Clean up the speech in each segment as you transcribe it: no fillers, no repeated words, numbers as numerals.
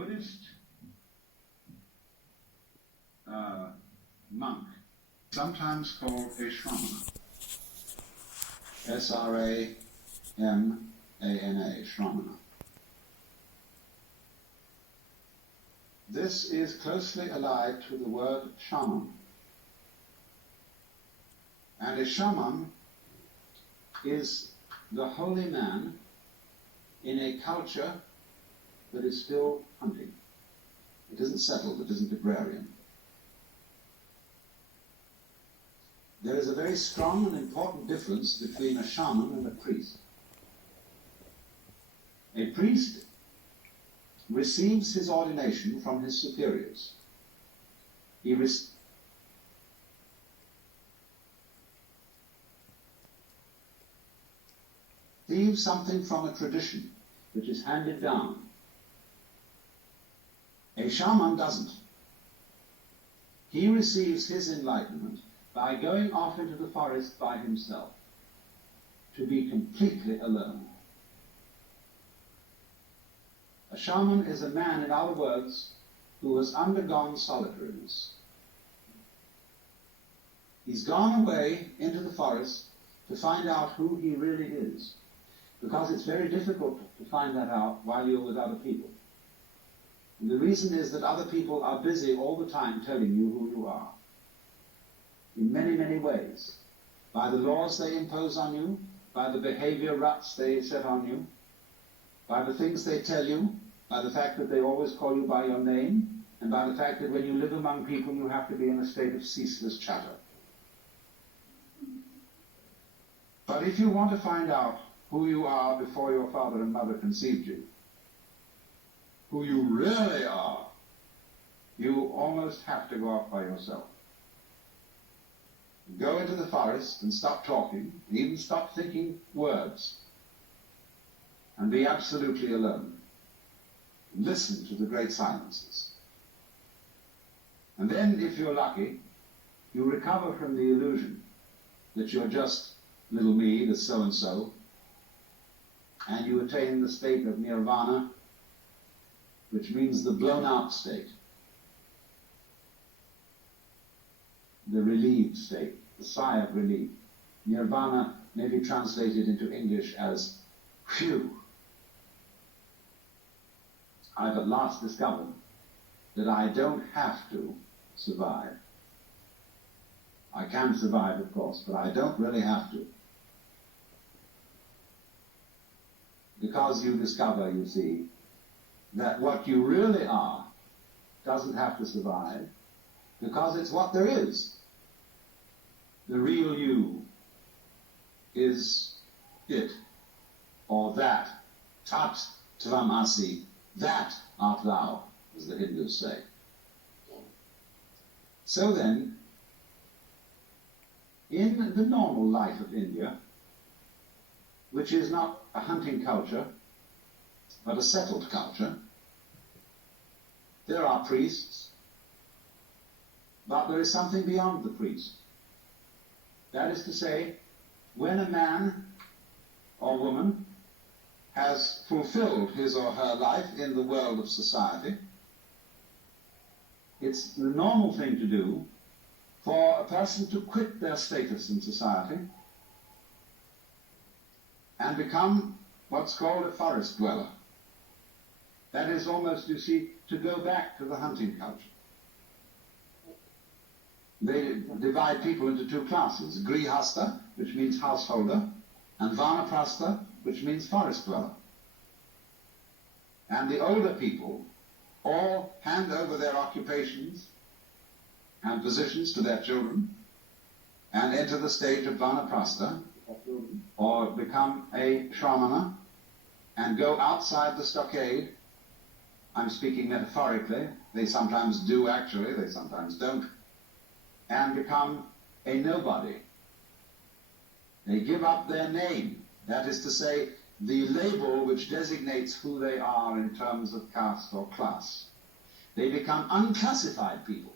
Buddhist monk, sometimes called a Shramana, S-R-A-M-A-N-A, Shramana. This is closely allied to the word shaman. And a shaman is the holy man in a culture that is still hunting. It isn't settled, it isn't agrarian. There is a very strong and important difference between a shaman and a priest. A priest receives his ordination from his superiors. He receives something from a tradition which is handed down. A shaman doesn't. He receives his enlightenment by going off into the forest by himself, to be completely alone. A shaman is a man, in other words, who has undergone solitariness. He's gone away into the forest to find out who he really is, because it's very difficult to find that out while you're with other people. And the reason is that other people are busy all the time telling you who you are, in many, many ways. By the laws they impose on you, by the behavior ruts they set on you, by the things they tell you, by the fact that they always call you by your name, and by the fact that when you live among people you have to be in a state of ceaseless chatter. But if you want to find out who you are before your father and mother conceived you, who you really are, you almost have to go off by yourself. Go into the forest and stop talking, and even stop thinking words, and be absolutely alone. Listen to the great silences. And then, if you're lucky, you recover from the illusion that you're just little me, the so-and-so, and you attain the state of nirvana, which means the blown-out state, the relieved state, the sigh of relief. Nirvana may be translated into English as, phew. I've at last discovered that I don't have to survive. I can survive, of course, but I don't really have to. Because you discover, you see, that what you really are doesn't have to survive, because it's what there is. The real you is it, or that, tat tvam asi, that art thou, as the Hindus say. So then, in the normal life of India, which is not a hunting culture, but a settled culture, there are priests, but there is something beyond the priest. That is to say, when a man or woman has fulfilled his or her life in the world of society, it's the normal thing to do for a person to quit their status in society and become what's called a forest dweller. That is almost, you see, to go back to the hunting culture. They divide people into two classes, grihasta, which means householder, and vanaprastha, which means forest dweller. And the older people all hand over their occupations and positions to their children and enter the stage of vanaprastha, or become a shramana, and go outside the stockade. I'm speaking metaphorically. They sometimes do actually, they sometimes don't. And become a nobody. They give up their name. That is to say, the label which designates who they are in terms of caste or class. They become unclassified people.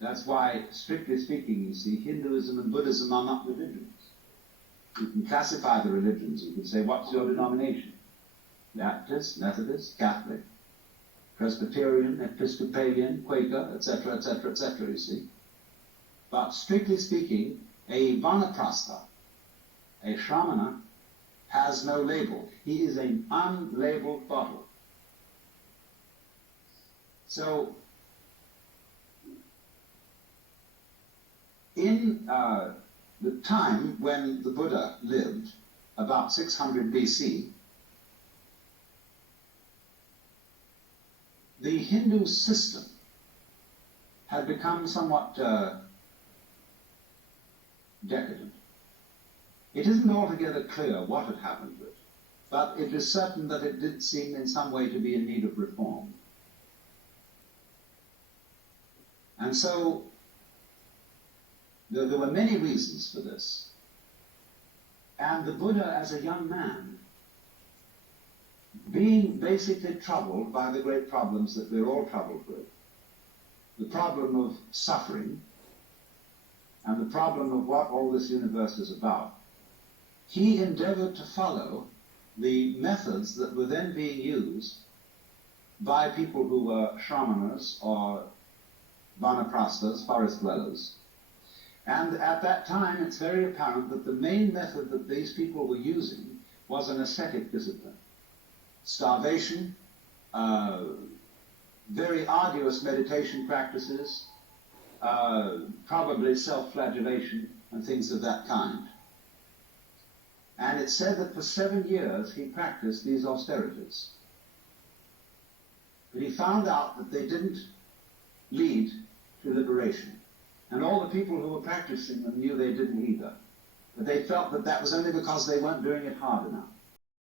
That's why, strictly speaking, you see, Hinduism and Buddhism are not religions. You can classify the religions. You can say, what's your denomination? Baptist, Methodist, Catholic, Presbyterian, Episcopalian, Quaker, etc., etc., etc., you see. But strictly speaking, a Vanaprastha, a Shramana, has no label. He is an unlabeled bottle. So, in the time when the Buddha lived, about 600 BC, the Hindu system had become somewhat decadent. It isn't altogether clear what had happened to it, but it is certain that it did seem in some way to be in need of reform. And so there were many reasons for this. And the Buddha, as a young man, being basically troubled by the great problems that we're all troubled with, the problem of suffering and the problem of what all this universe is about, he endeavored to follow the methods that were then being used by people who were shamanas or vanaprasthas, forest dwellers. And at that time, it's very apparent that the main method that these people were using was an ascetic discipline. Starvation, very arduous meditation practices, probably self-flagellation and things of that kind. And it's said that for 7 years he practiced these austerities. But he found out that they didn't lead to liberation. And all the people who were practicing them knew they didn't either. But they felt that that was only because they weren't doing it hard enough.